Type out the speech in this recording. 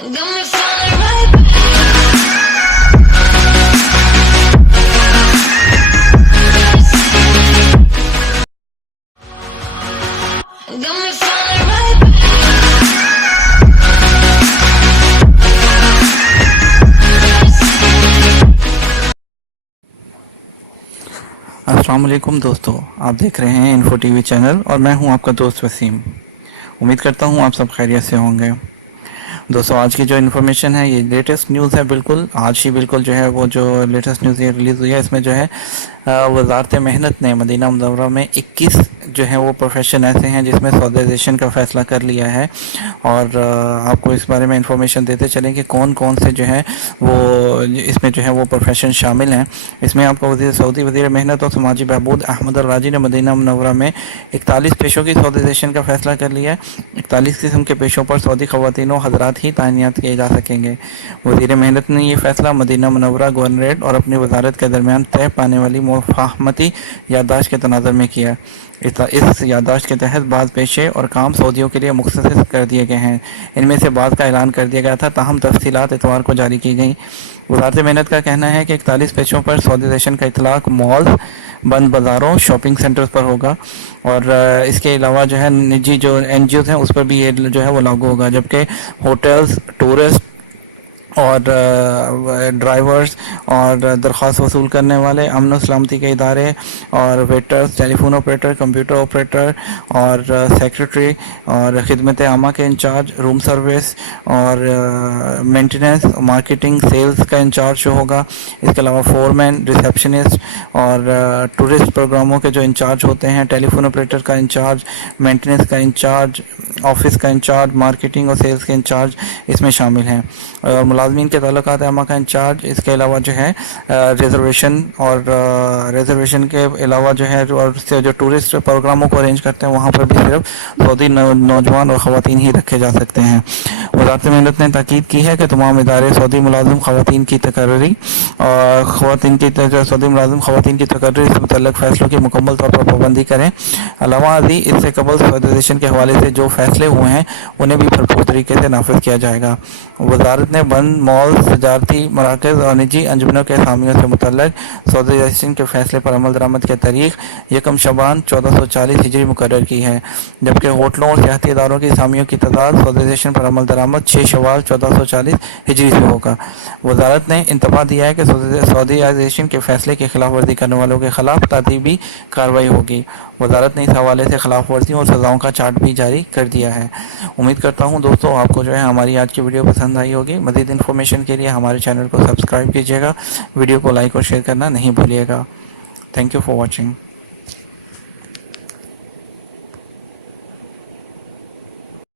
Got me falling right back. Got me falling right back. अस्सलाम वालेकुम दोस्तों, आप देख रहे हैं इन्फो टीवी चैनल और मैं हूं आपका दोस्त वसीम। उम्मीद करता हूं आप सब खैरियत से होंगे। दोस्तों, आज की जो इन्फॉर्मेशन है ये लेटेस्ट न्यूज़ है, बिल्कुल आज ही बिल्कुल जो है वो जो लेटेस्ट न्यूज़ ये रिलीज़ हुई है, इसमें जो है वजारत मेहनत ने मदीना मुनव्वरा में 21 जो है वो प्रोफेशन ऐसे हैं जिसमें सौदेशन का फ़ैसला कर लिया है। और आपको इस बारे में इंफॉर्मेशन देते चलें कि कौन कौन से जो है वो इसमें जो है वो प्रोफेशन शामिल हैं। इसमें आपको सऊदी वज़ीर मेहनत और समाजी बहबूद अहमद राजी ने मदीना मुनव्वरा में 41 पेशों की सौदेशन का फ़ैसला कर लिया है। 41 किस्म के पेशों पर सऊदी ख़वातीन व हज़रात ही तैनात किए जा सकेंगे। वज़ीर मेहनत ने यह फ़ैसला मदीना मुनव्वरा गवर्नरेट और अपनी वजारत के दरमियान तय पाने वाली मुफाहमती याददाश्त के तनाज़ुर में किया। इस याददाश्त के तहत बाद पेशे और काम सऊदियों के लिए मुख्तसर कर दिए गए हैं। इनमें से बाद का ऐलान कर दिया गया था, ताहम तफसीलात इतवार को जारी की गई। वज़ारत मेहनत का कहना है कि 41 पेशों पर सौदेशन का इतलाक़ मॉल्स, बंद बाज़ारों, शॉपिंग सेंटर्स पर होगा और इसके अलावा जो है निजी जो NGOs हैं उस पर भी ये जो है वो लागू होगा, जबकि होटल्स, टूरिस्ट और ड्राइवर्स और दरख्वास्त वसूल करने वाले, अमन व सलामती के इदारे और waiters, telephone operator, computer operator और सेक्रेटरी और खिदमत आमा के इंचार्ज, रूम सर्विस और मेंटेनेंस, मार्केटिंग, सेल्स का इंचार्ज जो होगा। इसके अलावा फोरमैन, रिसेप्शनिस्ट और टूरिस्ट प्रोग्रामों के जो इंचार्ज होते हैं, टेलीफोन ऑपरेटर का इंचार्ज, मेंटेनेंस का इंचार्ज, ऑफिस का इंचार्ज, मार्केटिंग और सेल्स के इंचार्ज इसमें शामिल हैं। और मुलाजमीन के ताल्लुकात आमा का इंचार्ज, इसके अलावा जो है रिजर्वेशन और रिजर्वेशन के अलावा जो है और जो टूरिस्ट प्रोग्रामों को अरेंज करते हैं वहाँ पर भी सिर्फ सऊदी नौजवान और ख़वातीन ही रखे जा सकते हैं। वज़ारत मेहनत ने ताकीद की है कि तमाम इदारे सऊदी मुलाजिम ख़वातीन की तकर्री और सऊदी मुलाजिम ख़वातीन की तकर्री से मुतल्लिक़ फ़ैसलों की मुकम्मल तौर पर पाबंदी करें। अलावा अजी इससे कबल सौदेशन के हवाले से जो फ़ैसले हुए हैं उन्हें भी भरपूर तरीके से नाफिज किया जाएगा। वज़ारत ने बंद मॉल, तजारती मराकज़ और निजी अंजुमनों के असामियों से मुतल्लिक़ सौदेशन के फ़ैसले पर अमल दरामद की तारीख 1 शबान 1440 हिजरी मुकर्रर की है, जबकि होटलों और सियाहती इदारों की असामियों की तादाद सौदेशन पर अमल दरामद 6 शवाल 1440 हिजरी से होगा। वज़ारत ने इंतबाह दिया है कि सौदेशन के फ़ैसले की खिलाफ वर्जी करने वालों के खिलाफ तातीबी कार्रवाई होगी। वज़ारत ने इस हवाले से खिलाफ वर्जियों और सज़ाओं का चार्ट भी जारी कर दिया है। उम्मीद करता हूँ दोस्तों आपको जो है हमारी आज की वीडियो पसंद आई होगी। मज़ीद इन्फॉर्मेशन के लिए हमारे चैनल को सब्सक्राइब कीजिएगा, वीडियो को लाइक और शेयर करना नहीं भूलिएगा। Thank you for watching.